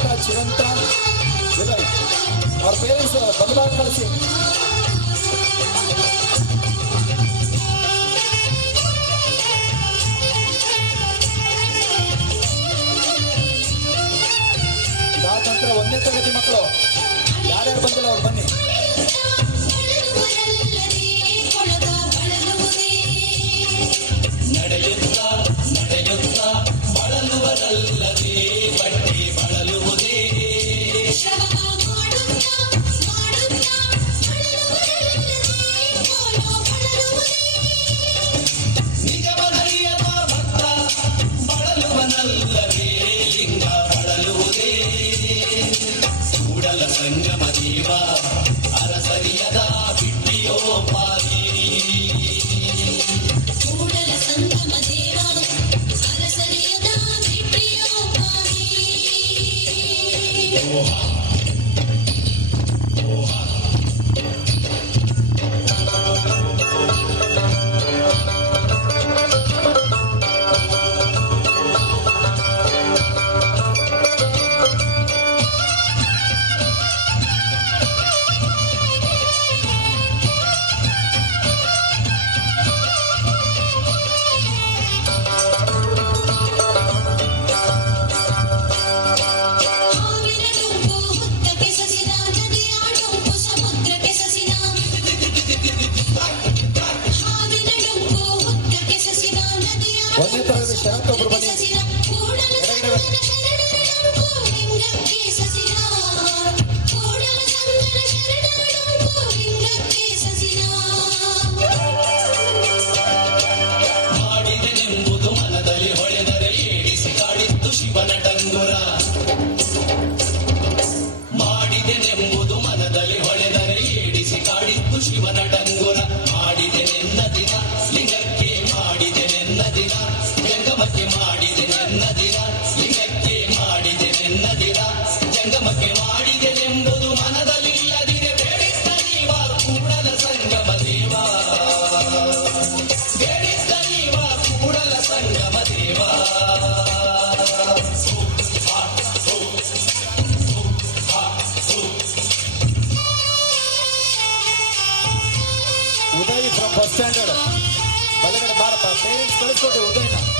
ಶಾಂತ ಚಿರಂತ ಉದಯ್ ಅವ್ರ ಪೇರೆಂಟ್ಸ್ ಬಲಭಾಗ ಕಳಿಸಿ. ಇದಾದ ನಂತರ 1ನೇ ತರಗತಿ ಮಕ್ಕಳು ಯಾರ್ಯಾರು ಬಂದಿಲ್ಲ ಅವ್ರು ಬನ್ನಿ. ಸಂಗಮ ದೇವ ಅರಸರಿಯದ ಬಿಟ್ಟಿಯೋ ಪಾರಿ ಕೂಡಲ ಸಂಗಮ ದೇವ ಅರಸರಿಯದ ಬಿಟ್ಟಿಯೋ ಪಾರಿ. ಶರತ್ ಒಬ್ರು ಬನ್ನಿ. ಮಾಡಿದೆನೆಂಬುದು ಮನದಲ್ಲಿ ಹೊಳೆದರೆ ಏಡಿಸಿ ಕಾಡಿತ್ತು ಶಿವನ ಡಂಗುರ. ಮಾಡಿದೆನೆಂಬುದು ಮನದಲ್ಲಿ ಹೊಳೆದರೆ ಏಡಿಸಿ ಕಾಡಿತ್ತು ಶಿವನ ಡಂಗುರ. ಮಾಡಿದೆ ನೆನ್ನ ದಿನ ಲಿಂಗಕ್ಕೆ ಮಾಡಿದೆ ನೆನ್ನ ದಿನ ಜಂಗಮಕ್ಕೆ ಮಾಡಿದೆ ನೆನ್ನ ದಿನ ಲಿಂಗಕ್ಕೆ ಮಾಡಿದೆ ನೆನ್ನ ದಿನ ಜಂಗಮಕ್ಕೆ ಮಾಡಿದೆನೆಂಬುದು ಮನದಲ್ಲಿಲ್ಲದಿದೆ ಬೇಡಿದ್ದ ನೀವ ಕೂಡಲ ಸಂಗಮ ದೇವ ಬೇಡಿದ್ದ ನೀವ Kudala Sangama Deva. Uday from bus standard ಬಲಗಡೆ ಬಾರಪ್ಪ. ಪೇರೆಂಟ್ಸ್ ಕಳಿಸ್ಕೊಡಿ ಉದಯನ.